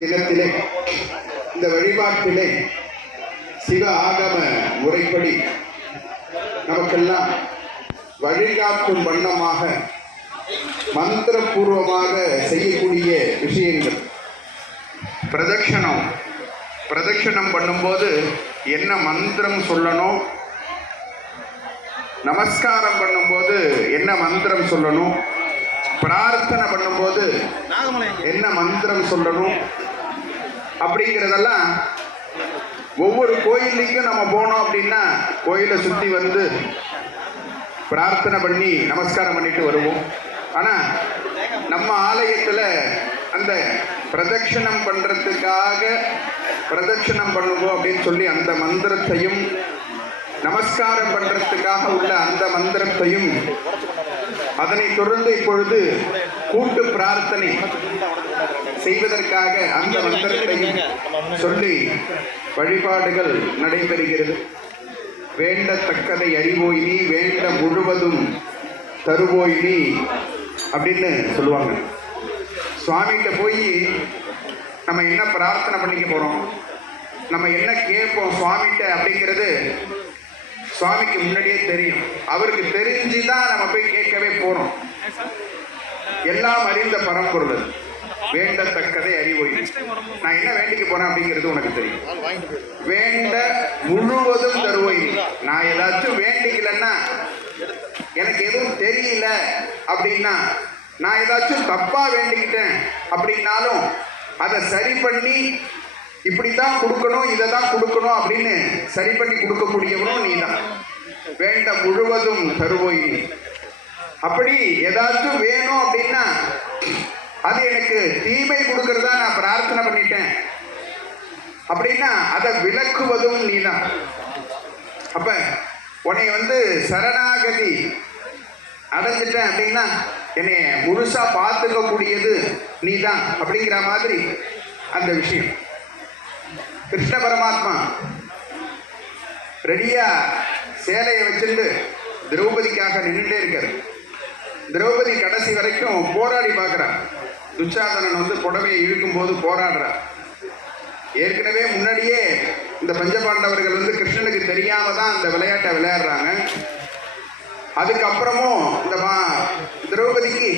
தினத்திலே இந்த வழிபாட்டிலே சிவ ஆகம முறைப்படி நமக்கெல்லாம் வழிகாட்டும் வண்ணமாக மந்திரபூர்வமாக செய்யக்கூடிய விஷயங்கள். பிரதட்சணம் பண்ணும்போது என்ன மந்திரம் சொல்லணும், நமஸ்காரம் பண்ணும்போது என்ன மந்திரம் சொல்லணும், பிரார்த்தனை பண்ணும்போது என்ன மந்திரம் சொல்லணும் அப்படிங்கிறதெல்லாம் ஒவ்வொரு கோயிலுக்கும் நம்ம போனோம் அப்படின்னா கோயிலை சுற்றி வந்து பிரார்த்தனை பண்ணி நமஸ்காரம் பண்ணிட்டு வருவோம். ஆனால் நம்ம ஆலயத்தில் அந்த பிரதட்சணம் பண்ணுறதுக்காக பிரதட்சணம் பண்ணுவோம் அப்படின்னு சொல்லி அந்த மந்திரத்தையும் நமஸ்காரம் பண்ணுறதுக்காக உள்ள அந்த மந்திரத்தையும் அதனை தொடர்ந்து இப்பொழுது கூட்டு பிரார்த்தனை செய்வதற்காக அந்த மந்திரத்தையும் சொல்லி வழிபாடுகள் நடைபெறுகிறது. வேண்டத்தக்கதை அறிவோய் நீ, வேண்ட முழுவதும் தருவோய் நீ அப்படின்னு சொல்லுவாங்க. சுவாமிகிட்ட போய் நம்ம என்ன பிரார்த்தனை பண்ணிக்க போகிறோம், நம்ம என்ன கேட்போம் சுவாமிகிட்ட அப்படிங்கிறது சுவாமிக்கு முன்னாடியே தெரியும். அவருக்கு தெரிஞ்சுதான் நம்ம போய் கேட்கவே போறோம். எல்லாம் அறிந்த பரம்பொருள், வேண்டத்தக்கதை அறிவோய். நான் என்ன வேண்டிக்க போறேன் அப்படிங்கிறது உனக்கு தெரியும். வேண்ட முழுவதும் தருவோய். நான் ஏதாச்சும் வேண்டிக்கலன்னா, எனக்கு எதுவும் தெரியல அப்படின்னா, நான் ஏதாச்சும் தப்பா வேண்டிக்கிட்டேன் அப்படின்னாலும் அதை சரி பண்ணி இப்படித்தான் கொடுக்கணும், இதை தான் கொடுக்கணும் அப்படின்னு சரி பண்ணி கொடுக்கக்கூடியவனும் நீ தான். வேண்ட முழுவதும் தருவோய். அப்படி ஏதாச்சும் வேணும் அப்படின்னா அது எனக்கு தீமை கொடுக்கறதா நான் பிரார்த்தனை பண்ணிட்டேன் அப்படின்னா அதை விலக்குவதும் நீ தான். அப்ப உன்னை சரணாகதி அடைஞ்சிட்டேன் அப்படின்னா என்னை முழுசா பார்த்துக்கக்கூடியது நீ தான் அப்படிங்கிற மாதிரி அந்த விஷயம். கிருஷ்ண பரமாத்மா ரெடியா சேலையை வச்சுட்டு திரௌபதிக்காக நின்றுட்டே இருக்காரு. திரௌபதி கடைசி வரைக்கும் போராடி பார்க்கிறார். துச்சாதனன் புடவையை இழுக்கும் போது போராடுறார். ஏற்கனவே முன்னாடியே இந்த பஞ்சபாண்டவர்கள் கிருஷ்ணனுக்கு தெரியாம தான் இந்த விளையாட்டை விளையாடுறாங்க. அதுக்கப்புறமும் இந்த திரௌபதிக்கு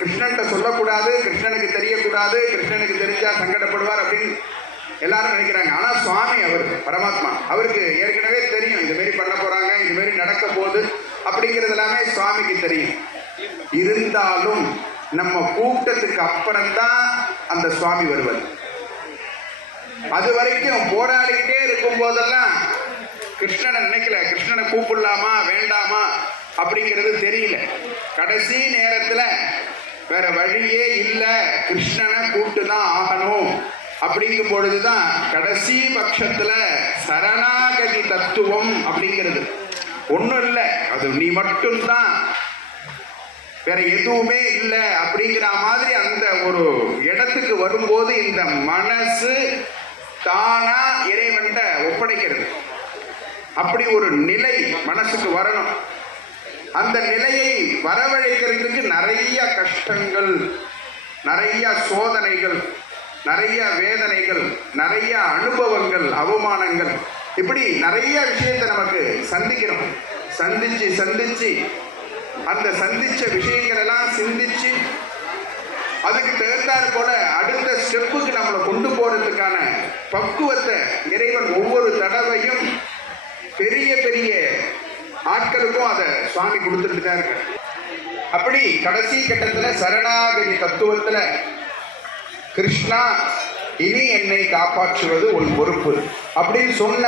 கிருஷ்ணன்கிட்ட சொல்லக்கூடாது, கிருஷ்ணனுக்கு தெரியக்கூடாது, கிருஷ்ணனுக்கு தெரிஞ்சா சங்கடப்படுவார் அப்படின்னு எல்லாரும் நினைக்கிறாங்க. ஆனா சுவாமி அவர் பரமாத்மா, அவருக்கு ஏற்கனவே தெரியும் இது மாதிரி பண்ண போறாங்க, இது மாதிரி நடக்க போகுது அப்படிங்கிறது எல்லாமே சுவாமிக்கு தெரியும். இருந்தாலும் நம்ம கூட்டத்துக்கு அப்புறம்தான் அந்த சுவாமி வருவது. அது வரைக்கும் போராடிக்கிட்டே இருக்கும் போதெல்லாம் கிருஷ்ணனை நினைக்கல, கிருஷ்ணனை கூப்பிடலாமா வேண்டாமா அப்படிங்கிறது தெரியல. கடைசி நேரத்துல வேற வழியே இல்லை, கிருஷ்ணனை கூப்பிட்டுதான் ஆகணும் அப்படிங்கும் பொழுதுதான் கடைசி பட்சத்துல சரணாகதி தத்துவம் அப்படிங்கிறது ஒன்றும் இல்லை, அது நீ மட்டும்தான், வேற எதுவுமே இல்லை அப்படிங்கிற மாதிரி அந்த ஒரு இடத்துக்கு வரும்போது இந்த மனசு தானா இறைவன்கிட்ட ஒப்படைக்கிறது. அப்படி ஒரு நிலை மனசுக்கு வரணும். அந்த நிலையை வரவழைக்கிறதுக்கு நிறைய கஷ்டங்கள், நிறைய சோதனைகள், நிறைய வேதனைகள், நிறைய அனுபவங்கள், அவமானங்கள் இப்படி நிறைய விஷயத்தை நமக்கு சந்திக்கிறோம். சந்திச்சு அந்த சந்திச்ச விஷயங்கள் எல்லாம் சிந்திச்சு அதுக்கு தகுந்தாறு போல அடுத்த ஸ்டெப்புக்கு நம்மளை கொண்டு போறதுக்கான பக்குவத்தை இறைவன் ஒவ்வொரு தடவையும் பெரிய பெரிய ஆட்களுக்கும் அதை சுவாமி கொடுத்துட்டு தான் இருக்க. அப்படி கடைசி கட்டத்துல சரணாகதி தத்துவத்துல கிருஷ்ணா இனி என்னை காப்பாற்றுவது உன் பொறுப்பு அப்படின்னு சொன்ன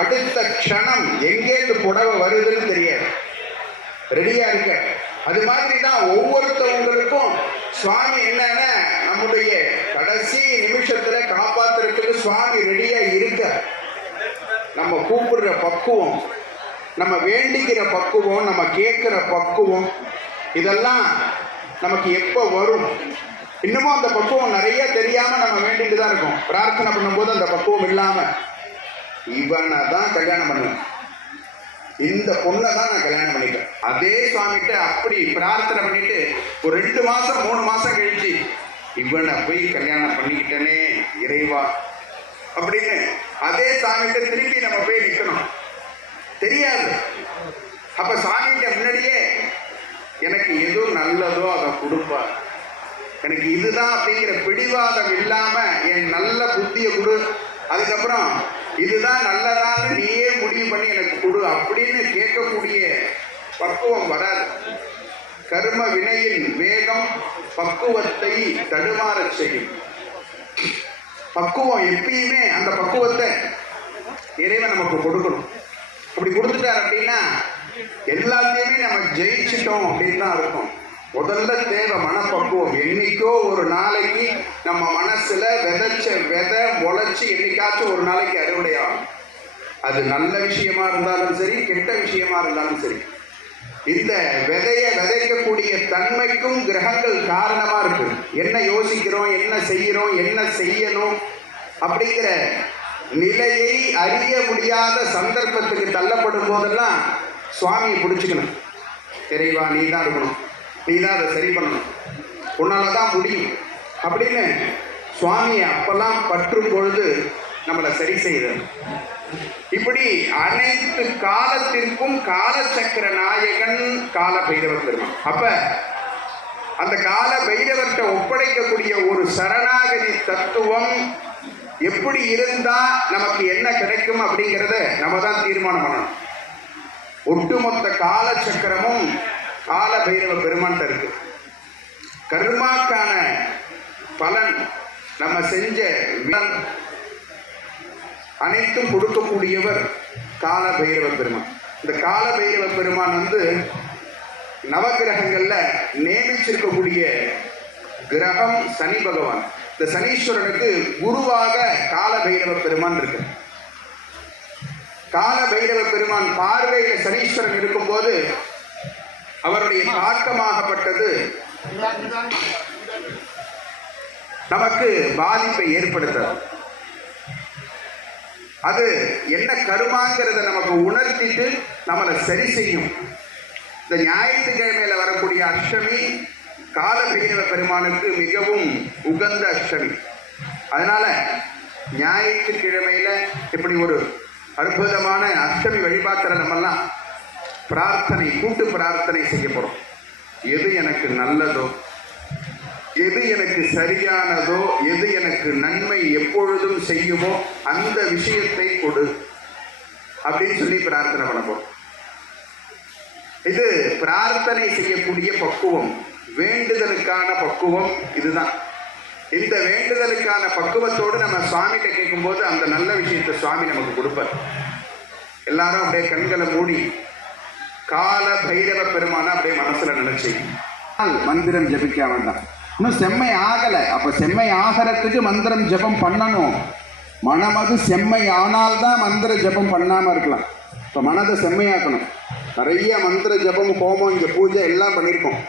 அடுத்த க்ஷணம் எங்கேருந்து புடவை வருதுன்னு தெரியாது, ரெடியா இருக்க. அது மாதிரி தான் ஒவ்வொருத்தவங்களுக்கும் சுவாமி என்னன்னா நம்முடைய கடைசி நிமிஷத்துல காப்பாத்துறதுக்கு சுவாமி ரெடியா இருக்க. நம்ம கூப்பிடுற பக்குவம், நம்ம வேண்டிக்கிற பக்குவம், நம்ம கேட்கிற பக்குவம், இதெல்லாம் நமக்கு எப்போ வரும்? இன்னமும் அந்த பக்குவம் நிறைய தெரியாம நம்ம வேண்டிட்டு தான் இருக்கோம். பிரார்த்தனை பண்ணும்போது அந்த பக்குவம் இல்லாம இவனை தான் கல்யாணம் பண்ணுவேன், இந்த பொண்ணை தான் நான் கல்யாணம் பண்ணிட்டேன். அதே சுவாமிகிட்ட அப்படி பிரார்த்தனை பண்ணிட்டு ஒரு 2 மாசம் 3 மாசம் கழிச்சு இவனை போய் கல்யாணம் பண்ணிக்கிட்டனே இறைவா அப்படின்னு அதே சாமிகிட்ட திருப்பி நம்ம போய் நிற்கணும். தெரியாது. அப்ப சாமிகிட்ட முன்னாடியே எனக்கு எது நல்லதோ அதை கொடுப்பார், எனக்கு இதுதான் அப்படிங்கிற பிடிவாதம் இல்லாம என் நல்ல புத்தியை கொடு, அதுக்கப்புறம் இதுதான் நல்லதான்னு நீயே முடிவு பண்ணி எனக்கு கொடு அப்படின்னு கேட்கக்கூடிய பக்குவம் வராது. கர்ம வினையின் வேகம் பக்குவத்தை தடுமாற செய்யும். பக்குவம் எப்பயுமே அந்த பக்குவத்தை இறைவன் நமக்கு கொடுக்கணும். அப்படி கொடுத்துட்டார் அப்படின்னா எல்லாத்தையுமே நம்ம ஜெயிச்சிட்டோம் அப்படின்னு தான் இருக்கும். முதல்ல தேவை மனப்பக்குவம். என்னைக்கோ ஒரு நாளைக்கு நம்ம மனசுல விதைச்ச விதை முளைச்சு என்னைக்காச்சும் ஒரு நாளைக்கு அறுவடையாகும். அது நல்ல விஷயமா இருந்தாலும் சரி, கெட்ட விஷயமா இருந்தாலும் சரி, இந்த விதையை விதைக்கக்கூடிய தன்மைக்கும் கிரகங்கள் காரணமா இருக்கு. என்ன யோசிக்கிறோம், என்ன செய்யறோம், என்ன செய்யணும் அப்படிங்கிற நிலையை அறிய முடியாத சந்தர்ப்பத்துக்கு தள்ளப்படும் போதெல்லாம் சுவாமியை பிடிச்சுக்கணும். இறைவா நீ தான் இருக்கணும், நீ தான் அதை சரி பண்ணணும், உன்னாலதான் முடியும் அப்படின்னு சுவாமியை அப்பெல்லாம் பற்றும் பொழுது நம்மளை சரி செய்யறது. இப்படி அனைத்து காலத்திற்கும் காலச்சக்கர நாயகன் கால பைரவ பெருமான். அப்ப அந்த கால பைரவர்கிட்ட ஒப்படைக்கக்கூடிய ஒரு சரணாகதி தத்துவம் எப்படி இருந்தா நமக்கு என்ன கிடைக்கும் அப்படிங்கிறத நம்ம தான் தீர்மானம் பண்ணணும். ஒட்டுமொத்த காலச்சக்கரமும் கால பைரவ பெருமான் இருக்கு. கர்மாக்கான பலன் நம்ம செஞ்ச அனைத்தும் கொடுக்கக்கூடியவர் கால பைரவ பெருமான். இந்த கால பைரவ பெருமான் நவகிரகங்கள்ல நியமிச்சிருக்கக்கூடிய கிரகம் சனி பகவான். இந்த சனீஸ்வரனுக்கு குருவாக கால பைரவ பெருமான் இருக்கு. கால பைரவ பெருமான் பார்வையில சனீஸ்வரன் இருக்கும்போது அவருடைய தாக்கமாகப்பட்டது நமக்கு பாதிப்பை ஏற்படுத்தாது. அது என்ன கருமாங்கிறத நமக்கு உணர்த்திட்டு நம்மளை சரி செய்யும். இந்த ஞாயிற்றுக்கிழமையில வரக்கூடிய அஷ்டமி கால பைரவ பெருமானுக்கு மிகவும் உகந்த அஷ்டமி. அதனால ஞாயிற்றுக்கிழமையில இப்படி ஒரு அற்புதமான அஷ்டமி வழிபாட்டில் நம்மெல்லாம் பிரார்த்தனை, கூட்டு பிரார்த்தனை செய்ய போறோம். எது எனக்கு நல்லதோ, எது எனக்கு சரியானதோ, எது எனக்கு நன்மை எப்பொழுதும் செய்யுமோ அந்த விஷயத்தை கொடு அப்படின்னு சொல்லி பிரார்த்தனை பண்ண போறோம். இது பிரார்த்தனை செய்யக்கூடிய பக்குவம், வேண்டுதலுக்கான பக்குவம் இதுதான். இந்த வேண்டுதலுக்கான பக்குவத்தோடு நம்ம சுவாமிகிட்ட கேட்கும்போது அந்த நல்ல விஷயத்தை சுவாமி நமக்கு கொடுப்பார். எல்லாரும் அப்படியே கண்களை மூடி கால பைரவ பெருமான அப்படியே மனசுல நினைச்சு மந்திரம் ஜபிக்க வேண்டாம். இன்னும் செம்மை ஆகலை. அப்ப செம்மை ஆகிறதுக்கு மந்திரம் ஜபம் பண்ணணும். மனமது செம்மை ஆனால்தான் மந்திர ஜபம் பண்ணாம இருக்கலாம். இப்ப மனதை செம்மையாக்கணும். நிறைய மந்திர ஜபம், ஹோமம், இங்க பூஜை எல்லாம் பண்ணியிருக்கோம்.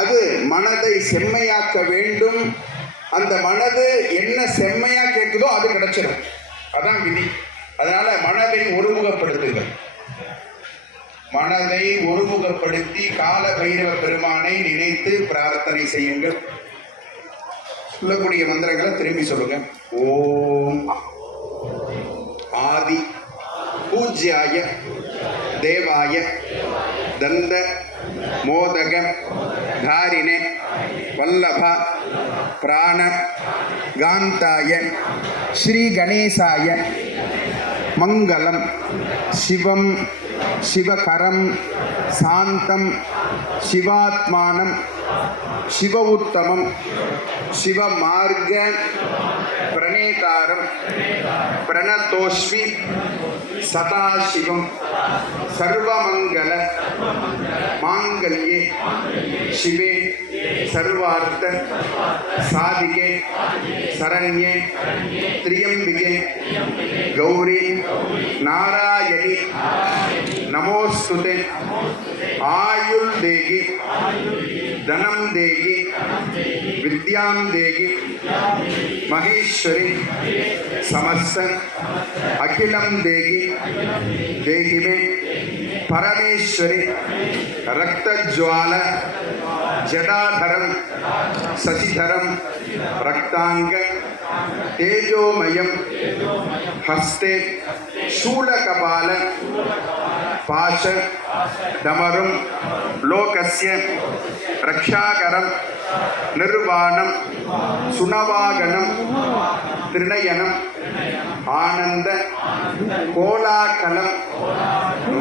அது மனதை செம்மையாக்க வேண்டும். அந்த மனது என்ன செம்மையா கேட்குதோ அது கிடைச்சிடும். அதான் விதி. அதனால மனதை ஒருமுகப்படுத்துங்கள். மனதை ஒருமுகப்படுத்தி கால பைரவ பெருமானை நினைத்து பிரார்த்தனை செய்யுங்கள். சொல்லக்கூடிய மந்திரங்களை திரும்பி சொல்லுங்க. ஓம் ஆதி பூஜ்யாய தேவாய தந்த மோதக தாரிணே வல்லப பிராண காந்தாய ஸ்ரீ கணேசாய மங்களம் சிவம் சிவகரம் சாந்தம் சிவாத்மானம் சிவ உத்தமம் சிவமார்க பிரணேதாரம் பிரணதோஸ்மி சதாசிவம் சர்வமங்கல மாங்கல்யே சிவே சர்வார்த்த சாதிகே சரண்யே திரியம்பிகே கௌரி நாராயணி நமோஸ்துதே ஆயுள் தேகி தனம் தேகி வித்யாம் தேகி மகேஸ்வரி समस्त अखिलम देगी देहि में परमेश्वरी रक्तज्वाल जटाधरम शशिधरम रक्तांग तेजोमयम हस्ते शूलकपाल पाश डमरुम लोकस्य रक्षाकरम निर्वाणम सुनवागणम त्रिनयनम आनंद कोलाकलम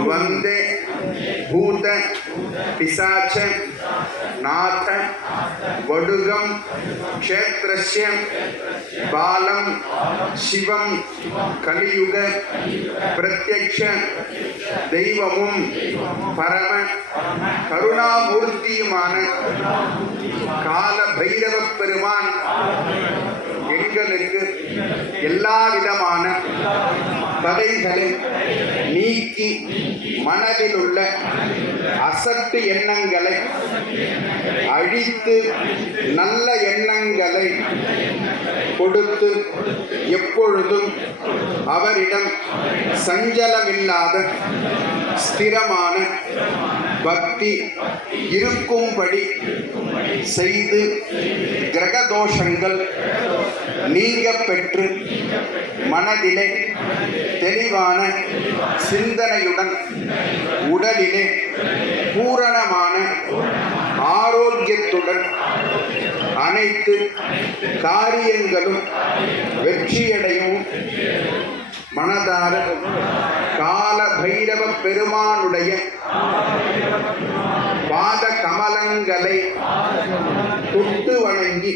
वंदे भूत पिशाच नाथ वडुगम क्षेत्रस्य बालम शिवम कलियुग प्रत्यक्ष दैवमुम परम करुणामूर्तियुमान கால பைரவ பெருமான் எங்களுக்கு எல்லா விதமான தடைகளை நீக்கி மனதில் உள்ள அசட்டு எண்ணங்களை அழித்து நல்ல எண்ணங்களை கொடுத்து எப்பொழுதும் அவரிடம் சஞ்சலமில்லாத ஸ்திரமான பக்தி இருக்கும்படி செய்து கிரகதோஷங்கள் நீங்க பெற்று மனதிலே தெளிவான சிந்தனையுடன் உடலிலே பூரணமான ஆரோக்கியத்துடன் அனைத்து காரியங்களும் வெற்றியடையவும் மனதார கால பைரவ பெருமானுடைய பாத கமலங்களை தொட்டு வணங்கி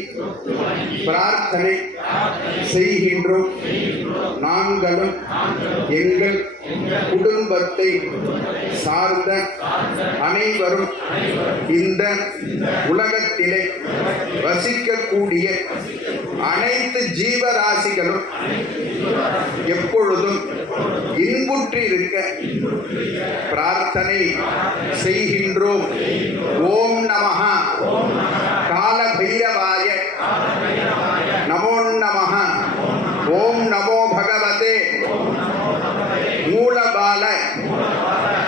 பிரார்த்தனை செய்கின்றோம். நாங்களும் எங்கள் குடும்பத்தை சார்ந்த அனைவரும் இந்த உலகத்திலே வசிக்கக்கூடிய அனைத்து ஜீவராசிகளும் எப்பொழுதும் இன்புற்றிருக்க பிரார்த்தனை செய்கின்றோம். ஓம் நமஹ கால பைரவாய நமோ நமஹ. ஓம் நமோ பகவதே மூலபால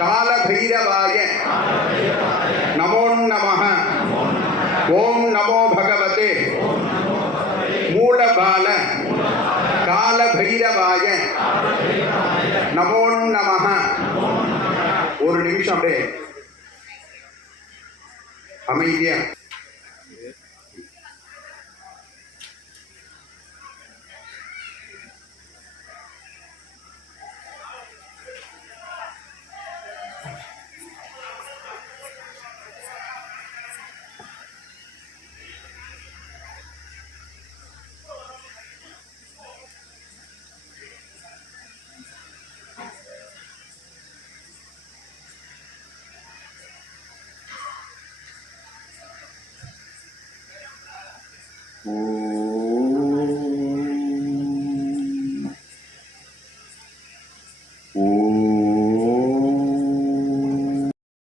கால பைரவாய நமோ நமஹ. ஓம் நமோ பகவதே மூலபால கால பைரவாய நமோ நமஹ. ஒரு நிமிஷம் அப்படியே அமைதியா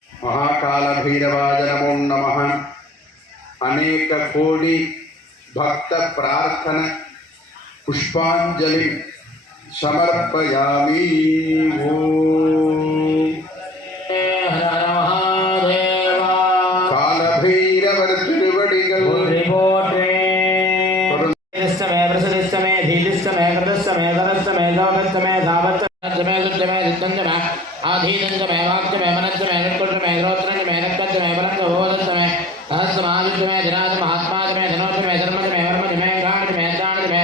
महाकाल भैरवाय नमो नमः. अनेक कोटि भक्त प्रार्थना पुष्पांजलि समर्पयामि. काल भैरवर तिरुवडिगल समय सुतंजमे दित्तंजमे आधीतंजमे वाक्यमे मनंजमे निष्कुलमे ग्रोत्रंजमे नक्तंजमे बलंजमे सहस्रमादित्यमे जनाद महात्माजमे धनोजमे धर्मजमे वर्मजमे गाणजमे दाणजमे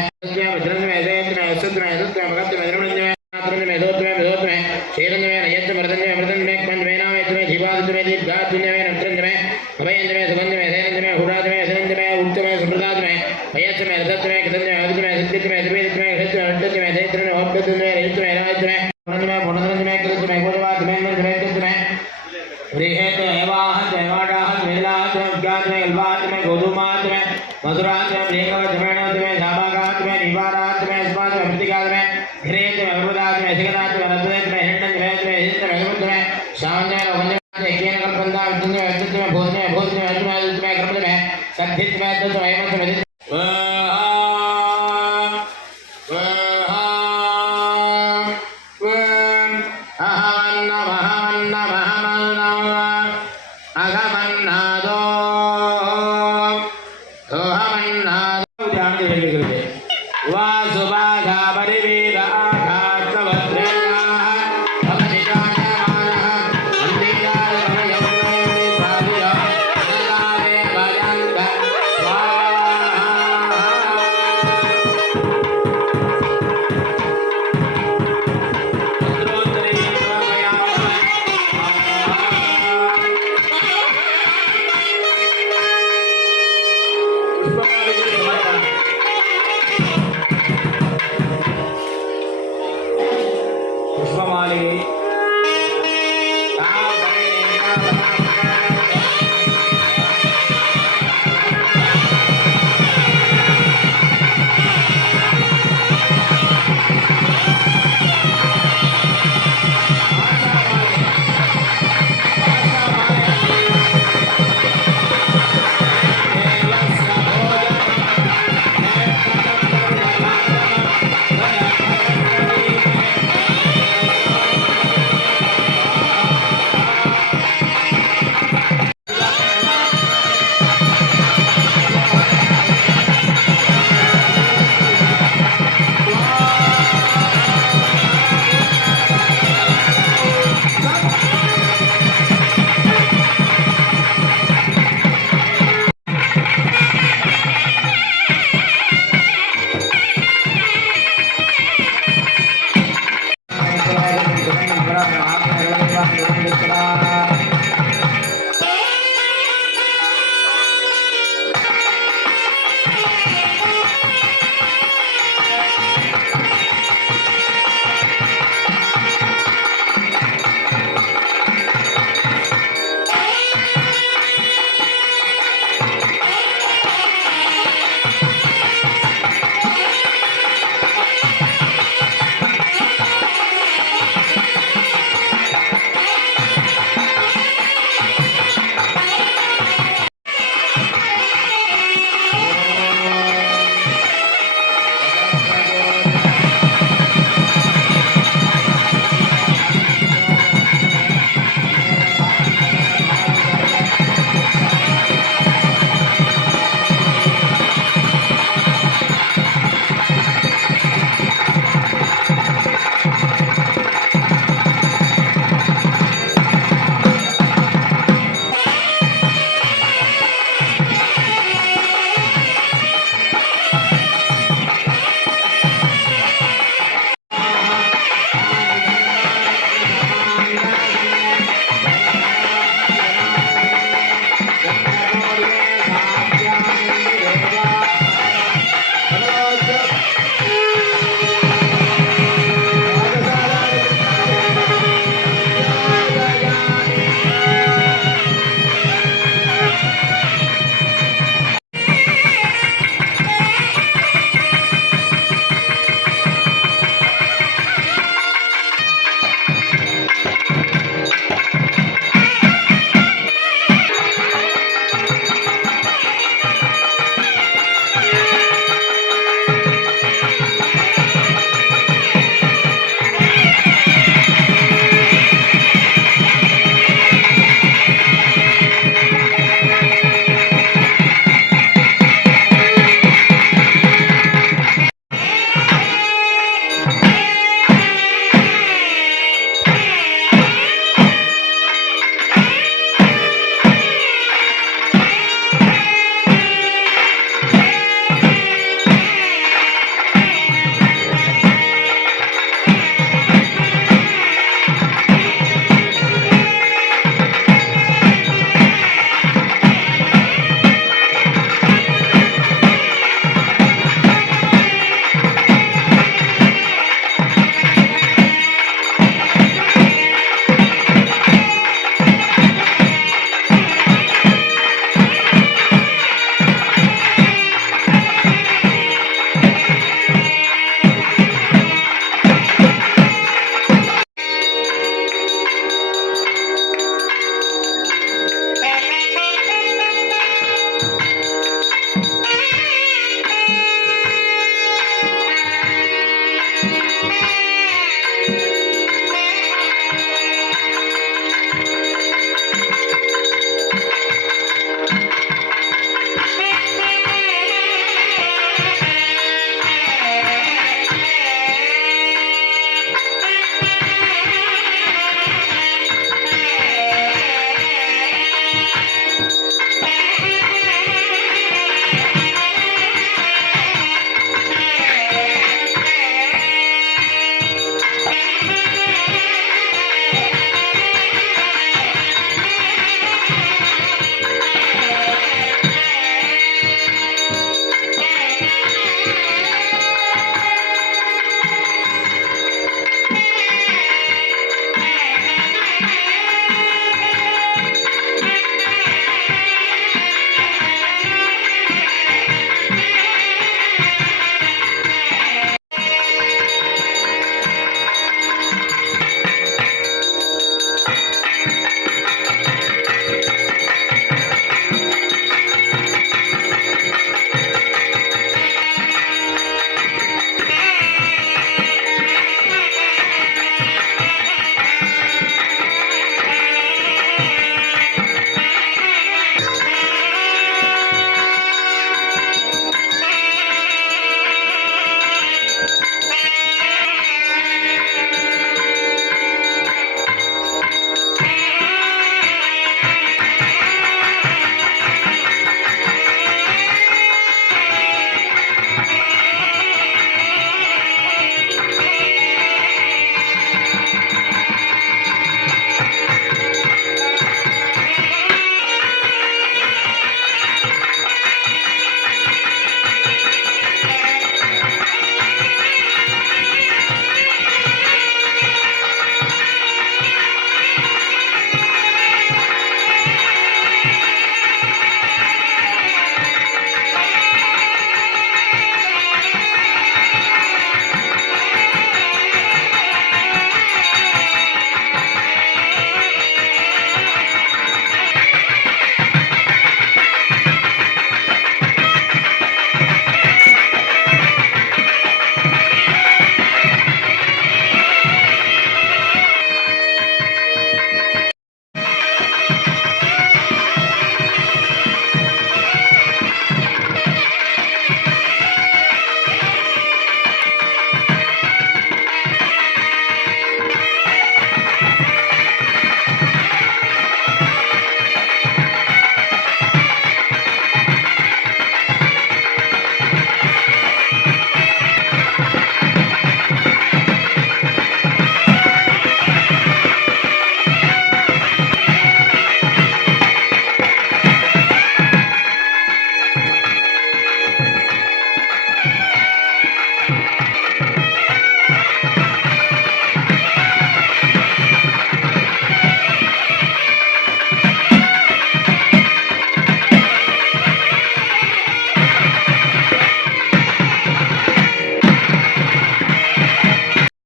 वज्रंजमे जयंजमे सुद्रमे दुद्रमे भगतजमे धर्मजमे नात्रंजमे दोत्रमे दोत्रमे शेरंजमे नयंजमे मृदंजमे मृदंजमे पंचमे नामयंजमे जीवादित्यमे दीर्घादित्यमे नत्रंजमे अभयंजमे सुगंजमे सेनंजमे हुराजमे सेनंजमे उक्तमे सुप्रदाजमे भयंजमे रथजमे कृतंजमे अदित्यमे सिद्धित्यमे द्विविदित्यमे हृदयमे अड्डत्यमे दैत्यमे ओपदत्यमे रहित्यमे राजत्यमे पुनंजमे पुनंजमे कृतंजमे गोजवादित्यमे नंजमे कृतंजमे गृहेते एवाहते एवाडाहते वेलाहते उद्गाते एल्वाहते गोधूमाहते मधुराहते प्रियंगवत्मेणवत्मे शाभागाहते निवाराहते स्माते मृतिकाहते घृहेते वर्वदाहते शिखराहते रत्नहते हिरण्यहते हिरण्यहते भगवत्मे शावन्ये रोगन्ये केन कल्पन्ता विद्युन्ये विद्युन्ये भूतमे भूतमे विद्युन्ये विद्युन्ये कर्ममे सद्धित्मे तत्मे हेमन्ते